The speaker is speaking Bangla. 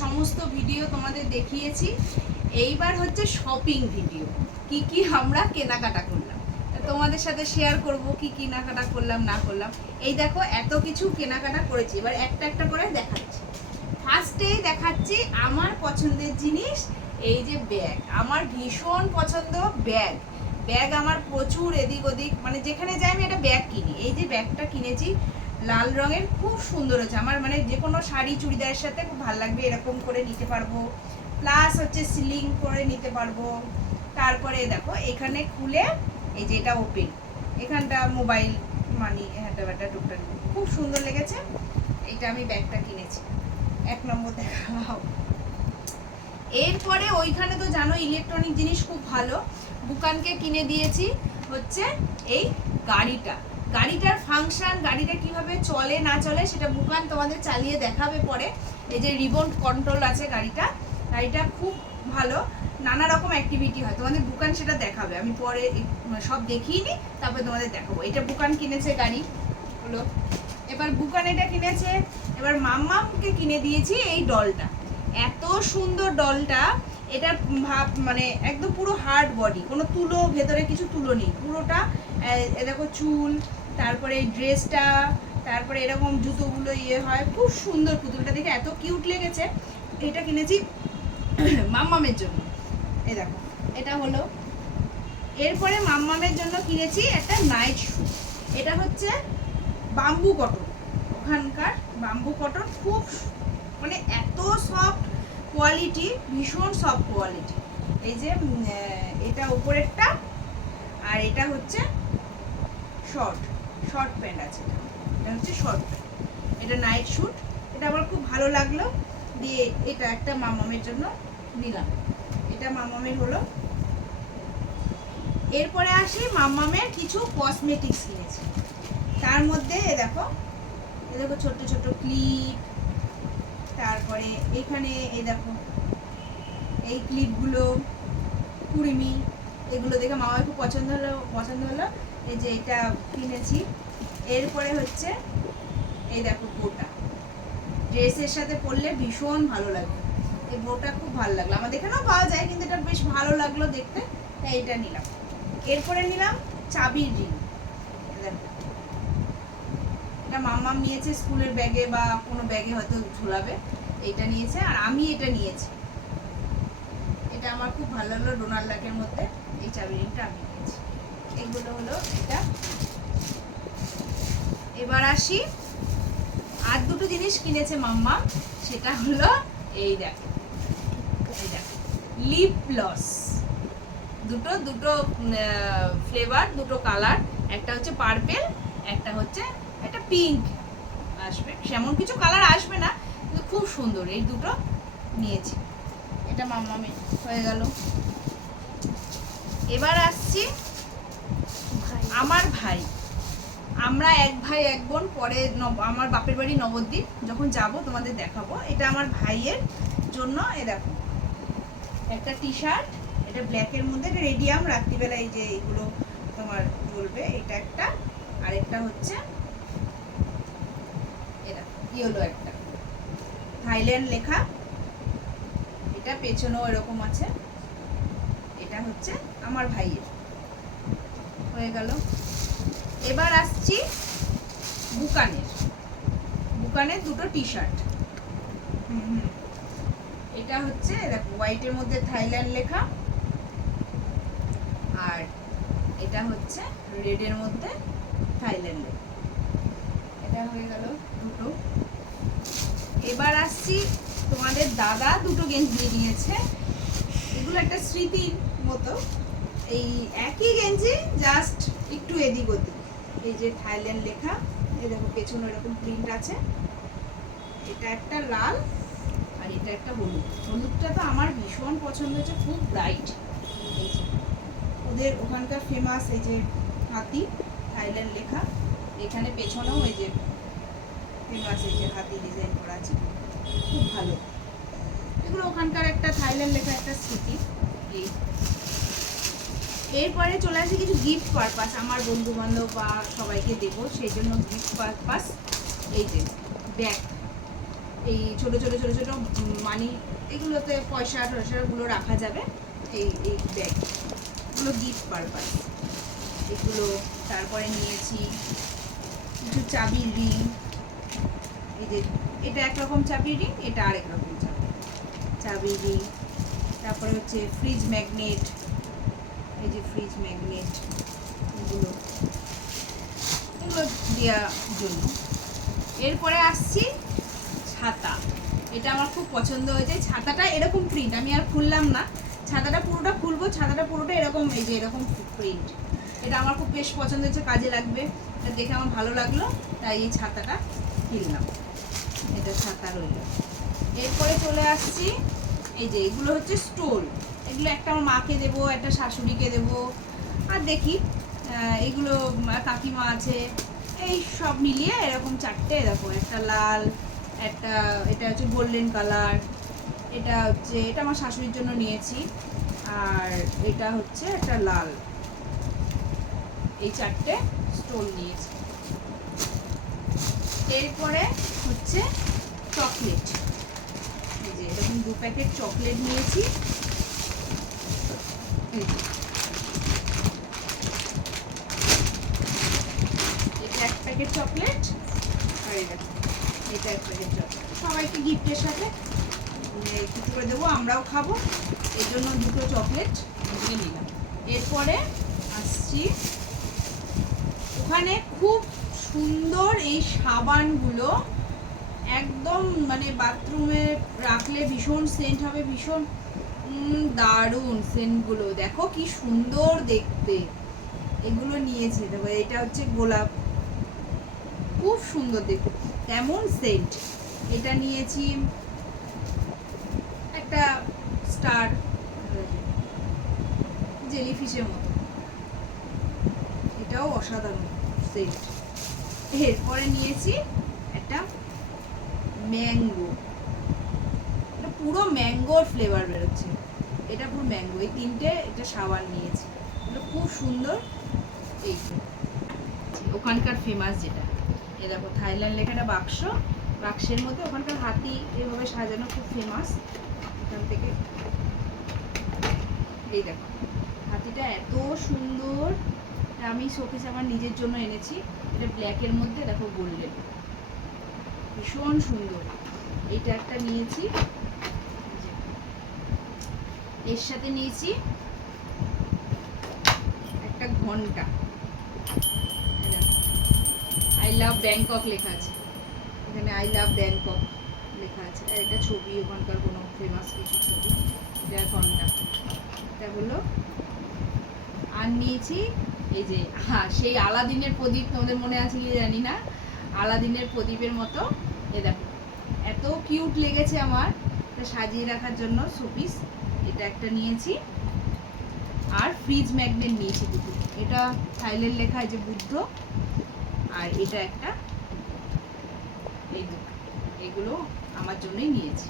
সমস্ত ভিডিও তোমাদের দেখিয়েছি। এইবার হচ্ছে শপিং ভিডিও, কি কি আমরা কেনাকাটা করলাম তোমাদের সাথে শেয়ার করব, কি কেনাকাটা করলাম না করলাম। এই দেখো এত কিছু কেনাকাটা করেছি, এবার একটা একটা করে দেখাচ্ছি। ফার্স্টেই দেখাচ্ছি আমার পছন্দের জিনিস, এই যে ব্যাগ। আমার ভীষণ পছন্দ ব্যাগ। ব্যাগ আমার প্রচুর এদিক ওদিক, মানে যেখানে যাই আমি একটা ব্যাগ কিনি। এই যে ব্যাগটা কিনেছি লাল রঙের, খুব সুন্দর হয়েছে। আমার মানে যে কোনো শাড়ি চুড়িদারের সাথে খুব ভালো লাগবে, এরকম করে নিতে পারবো, প্লাস হচ্ছে সিলিং করে নিতে পারবো। তারপরে দেখো এখানে খুলে এই যে এটা ওপেন, এখানটা মোবাইল মানি হ্যাঁটা ব্যাটা টুকটাক, খুব সুন্দর লেগেছে। এটা আমি ব্যাগটা কিনেছি, 1 নম্বর দেখাও। এরপরে ওইখানে তো জানো ইলেকট্রনিক জিনিস খুব ভালো, বুকানকে কিনে দিয়েছি হচ্ছে এই গাড়িটা। গাড়িটার ফাংশন, গাড়িটা কিভাবে চলে না চলে সেটা বুকান তোমাদের চালিয়ে দেখাবে পরে। এই যে রিমোট কন্ট্রোল আছে গাড়িটা, গাড়িটা খুব ভালো, নানা রকম অ্যাক্টিভিটি হয়, তোমাদের বুকান সেটা দেখাবে। আমি পরে সব দেখিয়ে নিই, তারপরে তোমাদের দেখাবো। এটা বুকান কিনেছে গাড়ি হলো। এবার বুকান এটা কিনেছে। এবার মাম্মাকে কিনে দিয়েছি এই ডলটা, এত সুন্দর ডলটা। এটা ভাব মানে একদম পুরো হার্ড বডি, কোনো তুলো, ভেতরে কিছু তুলো নেই, পুরোটা দেখো চুল, তারপরে এই ড্রেসটা, তারপরে এরকম জুতোগুলো ইয়ে হয়, খুব সুন্দর। পুতুলটা দেখে এত কিউট লেগেছে। এটা কিনেছি মাম্মামের জন্য, এই দেখো এটা হলো। এরপরে মাম্মামের জন্য কিনেছি একটা নাইট স্যুট। এটা হচ্ছে বাম্বু কটন, ওখানকার বাম্বু কটন, খুব মানে এত সফট কোয়ালিটি, ভীষণ সফট কোয়ালিটি। এই যে এটা উপরেরটা, আর এটা হচ্ছে শর্ট প্যান্ট আছে, এটা হচ্ছে শর্ট প্যান্ট, এটা নাইট স্যুট। এটা আমার খুব ভালো লাগলো, দিয়ে এটা একটা মামামের জন্য নিলাম, এটা মামামের হলো। এরপরে আসি মামামের কিছু কসমেটিক্স কিনেছি। তার মধ্যে এ দেখো ছোট্ট ছোট্ট ক্লিপ, তারপরে এখানে এই দেখো এই ক্লিপগুলো, কুড়িমি, এগুলো দেখে মামার খুব পছন্দ হলো। এই যে এটা কিনেছি। এরপরে হচ্ছে এই দেখো বোটা, ড্রেসের সাথে পরলে ভীষণ ভালো লাগবে, এই বোটা খুব ভালো লাগলো। আমাদের এখানেও পাওয়া যায়, কিন্তু এটা বেশ ভালো লাগলো দেখতে, তাই এটা নিলাম। এরপরে নিলাম চাবির রিং, এটা মাম্মাম নিয়েছে স্কুলের ব্যাগে বা কোনো ব্যাগে হয়তো ঝোলাবে, এটা নিয়েছে। আর আমি এটা নিয়েছি, এটা আমার খুব ভালো লাগলো, ডোনাল্ড ডাকের মধ্যে এই চাবি রিংটা আমি নিয়েছি। এগুলো হলো এটা। এবার আসি আর দুটো জিনিস কিনেছে মাম্মা, সেটা হলো এই দেখো লিপ গ্লস, দুটো ফ্লেভার, দুটো কালার, একটা হচ্ছে পার্পেল, একটা হচ্ছে একটা পিঙ্ক আসবে, সেমন কিছু কালার আসবে না, কিন্তু খুব সুন্দর। এই দুটো নিয়েছি, এটা মাম্মামে হয়ে গেল। এবার আসছি আমার ভাই, আমরা এক ভাই এক বোন, পরে আমার বাপের বাড়ি নবদ্বীপ যখন যাব তোমাদের দেখাবো। এটা আমার ভাইয়ের জন্য, এ দেখো একটা টি শার্ট, এটা ব্ল্যাকের মধ্যে, এটা রেডিয়াম, রাত্রিবেলা এই যে এগুলো তোমার জ্বলবে, এটা একটা। আর একটা হচ্ছে এটা ইয়েলো, একটা থাইল্যান্ড লেখা, এটা পেছনেও এরকম আছে। এটা হচ্ছে আমার ভাইয়ের, হয়ে গেল। এবার আসছি বুকানের দুটো টি শার্ট। এটা হচ্ছে দেখো হোয়াইটের মধ্যে থাইল্যান্ড লেখা, আর এটা হচ্ছে রেডের মধ্যে থাইল্যান্ড লেখা, এটা হয়ে গেল দুটো। এবার আসছি তোমাদের দাদা দুটো গেঞ্জি নিয়েছে, এগুলো একটা স্মৃতির মতো, এই একই গেঞ্জি জাস্ট একটু এদিক ওদিক। এই যে থাইল্যান্ড লেখা, এই দেখো পেছনে এরকম প্রিন্ট আছে, এটা একটা লাল আর এটা একটা হলুদ। হলুদটা তো আমার ভীষণ পছন্দ হয়েছে, খুব ব্রাইট। এই যে ওদের ওখানকার ফেমাস এই যে হাতি, থাইল্যান্ড লেখা, এখানে পেছনেও এই যে ফেমাস এই যে হাতি ডিজাইন করা আছে, খুব ভালো। এগুলো ওখানকার একটা থাইল্যান্ড লেখা একটা স্মৃতি। এরপরে চলে আসে কিছু গিফট পারপাস, আমার বন্ধু বান্ধব বা সবাইকে দেবো, সেই জন্য গিফট পারপাস। এই যে ব্যাগ, এই ছোট ছোট ছোট ছোট মানি, এগুলোতে পয়সা টয়সাগুলো রাখা যাবে। এই এই ব্যাগ এগুলো গিফট পারপাস এগুলো। তারপরে নিয়েছি কিছু চাবির রিং, এই যে এটা একরকম চাবির রিং, এটা আরেক রকম চাবির রিং। তারপরে হচ্ছে ফ্রিজ ম্যাগনেট, এই যে ফ্রিজ ম্যাগনেট এগুলো দেওয়ার জন্য। এরপরে আসছি ছাতা, এটা আমার খুব পছন্দ হয়েছে। ছাতাটা এরকম প্রিন্ট, আমি আর খুললাম না, ছাতাটা পুরোটা খুলবো। ছাতাটা পুরোটা এরকম, এই যে এরকম প্রিন্ট, এটা আমার খুব বেশ পছন্দ হয়েছে, কাজে লাগবে, এটা দেখে আমার ভালো লাগলো, তাই এই ছাতাটা কিনলাম। এটা ছাতা রইল। এরপরে চলে আসছি, এই যে এগুলো হচ্ছে স্টোল, এগুলো একটা আমার মাকে দেবো, একটা শাশুড়িকে দেবো, আর দেখি এগুলো কাকিমা আছে, এই সব মিলিয়ে এরকম চারটে দেখো, একটা লাল, একটা এটা হচ্ছে গোল্ডেন কালার, এটা হচ্ছে এটা আমার শাশুড়ির জন্য নিয়েছি, আর এটা হচ্ছে একটা লাল, এই চারটে স্টোল নিয়েছি। এরপরে হচ্ছে চকলেট, এই যে এরকম 2 প্যাকেট চকলেট নিয়েছি। এটা 1 প্যাকেট চকলেট, আর এটা 1 প্যাকেট চকলেট, সবাইকে গিফটের সাথে কিছু করে দেবো, আমরাও খাবো, এর জন্য 2টো চকলেট নিয়ে নিলাম। এরপরে আসছি, ওখানে খুব সুন্দর এই সাবানগুলো, একদম মানে বাথরুমে রাখলে ভীষণ সেন্ট হবে, ভীষণ দারুণ সেন্টগুলো, দেখো কি সুন্দর দেখতে। এগুলো নিয়েছি, দেখো এটা হচ্ছে গোলাপ, খুব সুন্দর দেখতে, তেমন সেন্ট। এটা নিয়েছি একটা স্টার জেলিফিশের মতো, এটাও অসাধারণ সেন্ট। এরপরে নিয়েছি একটা ম্যাঙ্গো, এটা পুরো ম্যাঙ্গোর ফ্লেভার বেরোচ্ছে, এটা পুরো ম্যাঙ্গো। এই 3টে এটা সাবান নিয়েছি, এগুলো খুব সুন্দর। এই ওখানকার ফেমাস যেটা, এ দেখো থাইল্যান্ড লেখা একটা বাক্স, বাক্সের মধ্যে ওখানকার হাতি এভাবে সাজানো, খুব ফেমাস। এখান থেকে এই দেখো হাতিটা এত সুন্দর, আমি শোকেস আমার নিজের জন্য এনেছি, এটা ব্ল্যাকের মধ্যে দেখো গোল্ডেন, ভীষণ সুন্দর। এইটা একটা নিয়েছি, এর সাথে নিয়েছি একটা ঘন্টা, আই লাভ ব্যাংকক লেখা আছে, এখানে আই লাভ ব্যাংকক লেখা আছে, আর এটা ছবি ওখানকার কোনো ফেমাস কিছু ছবি, এটা ঘন্টা, এটা হলো। আর নিয়েছি এই যে সেই আলাদিনের প্রদীপ, তোমাদের মনে আছে কি জানি না, আলাদিনের প্রদীপের মতো, এ দেখো এত কিউট লেগেছে আমার, এটা সাজিয়ে রাখার জন্য শোপিস, এটা একটা নিয়েছি। আর ফ্রিজ ম্যাগনেট নিয়েছি 2টো, এটা থাইল্যান্ড লেখা, এই যে বুদ্ধ, আর এটা একটা, এই দুটো, এগুলো আমার জন্যই নিয়েছি।